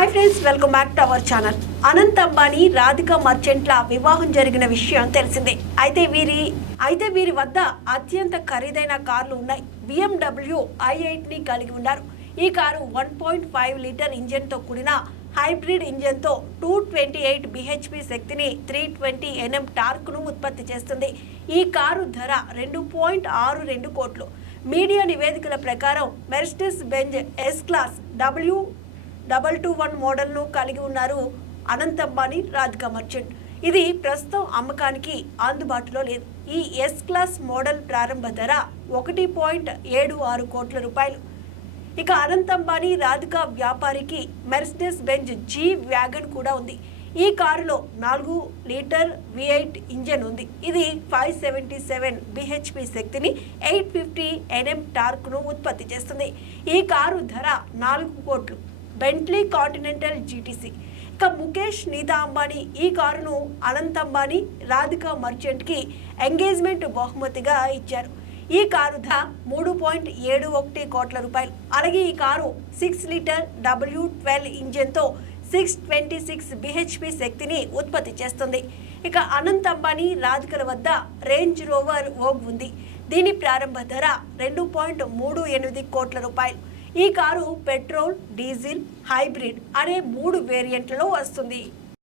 Hi friends welcome back to our channel Anant Ambani Radhika మర్చెంట్ల వివాహం జరిగిన విషయం తెలిసిందే. అయితే వీరి అయితే వీరి వద్ద అత్యంత ఖరీదైన కార్లు ఉన్నాయి. బిఎండబ్ల్యూ ఐ కలిగి ఉన్నారు. ఈ car one point five litre ఇంజన్తో కూడిన హైబ్రిడ్ ఇంజన్తో టూ ట్వంటీ ఎయిట్ బిహెచ్పి శక్తిని త్రీ ట్వంటీ ఎన్ఎం టార్క్ను ఉత్పత్తి చేస్తుంది. ఈ కారు ధర రెండు పాయింట్ ఆరు రెండు కోట్లు. మీడియా నివేదికల ప్రకారం Mercedes Benz S class W double two one మోడల్ను కలిగి ఉన్నారు అనంతంబాని అంబానీ రాధికా మర్చెంట్. ఇది ప్రస్తుతం అమ్మకానికి అందుబాటులో లేదు. ఈ ఎస్ క్లాస్ మోడల్ ప్రారంభ ధర ఒకటి పాయింట్ ఏడు ఆరు కోట్ల రూపాయలు. ఇక అనంత్ అంబానీ రాధికా వ్యాపారికి మెర్సిడెస్ బెంజ్ జీ వ్యాగన్ కూడా ఉంది. ఈ కారులో నాలుగు లీటర్ వి ఎయిట్ ఇంజన్ ఉంది. ఇది ఫైవ్ సెవెంటీ సెవెన్ బిహెచ్పి శక్తిని ఎయిట్ ఫిఫ్టీ ఎన్ఎం టార్క్ను ఉత్పత్తి చేస్తుంది. ఈ కారు ధర నాలుగు కోట్లు. Bentley Continental GTC. ఇక ముఖేష్ నీతా అంబానీ ఈ కారును అనంత్ అంబానీ రాధికా మర్చెంట్కి ఎంగేజ్మెంట్ బహుమతిగా ఇచ్చారు. ఈ కారు ధర మూడు పాయింట్ ఏడు ఒకటి కోట్ల రూపాయలు. అలాగే ఈ car six litre W twelve ఇంజన్తో six twenty six BHP శక్తిని ఉత్పత్తి చేస్తుంది. ఇక అనంత్ అంబానీ రాధికల వద్ద రేంజ్ రోవర్ ఓగ్ ఉంది. దీని ప్రారంభ ధర రెండు పాయింట్ మూడు ఎనిమిది కోట్ల రూపాయలు. ఈ కారు పెట్రోల్ డీజిల్ హైబ్రిడ్ అనే మూడు వేరియంట్లలో వస్తుంది.